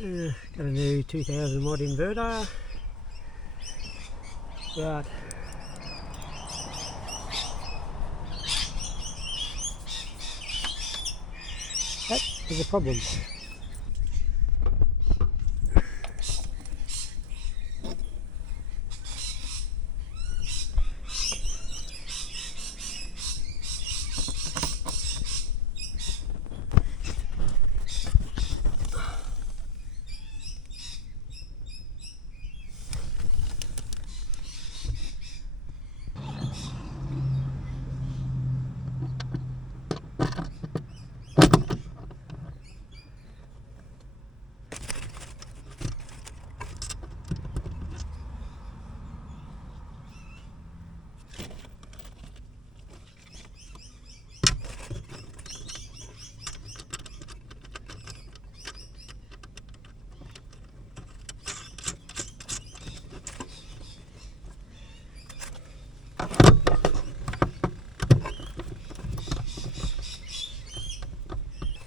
Got a new 2000w inverter, but that is a problem.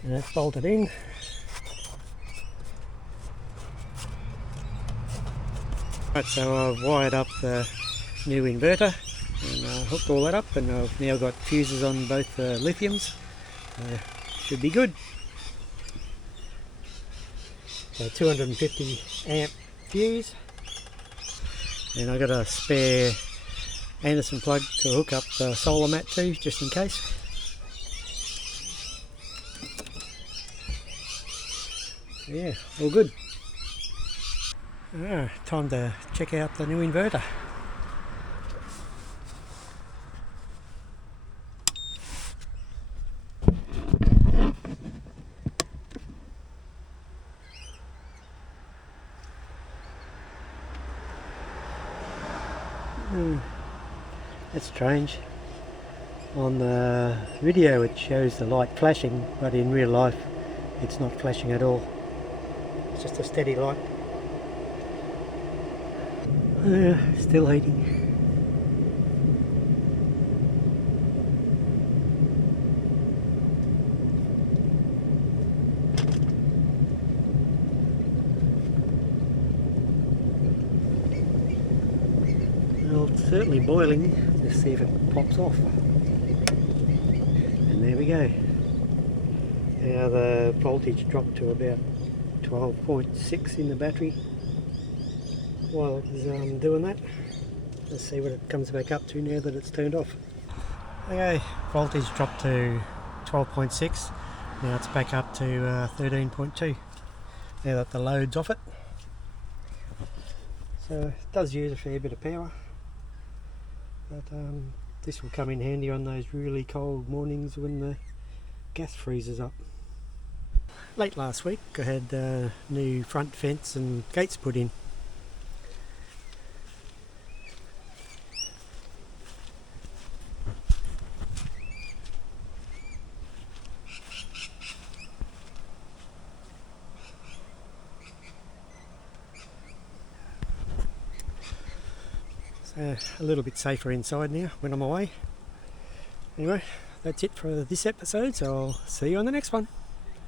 And that's bolted in. Right, so I've wired up the new inverter and hooked all that up, and I've now got fuses on both the lithiums. Should be good. So 250 amp fuse, and I got a spare Anderson plug to hook up the solar mat to, just in case. Yeah, all good. Time to check out the new inverter. That's strange. On the video it shows the light flashing, but in real life it's not flashing at all. It's just a steady light. Still heating. Well, it's certainly boiling. Let's see if it pops off. And there we go. Now the voltage dropped to about 12.6 in the battery. While it was doing that, let's see what it comes back up to now that it's turned off. Okay, voltage dropped to 12.6. Now it's back up to 13.2 now that the load's off it. So it does use a fair bit of power, but this will come in handy on those really cold mornings when the gas freezes up. Late last week I had new front fence and gates put in. So a little bit safer inside now when I'm away. Anyway, that's it for this episode, so I'll see you on the next one.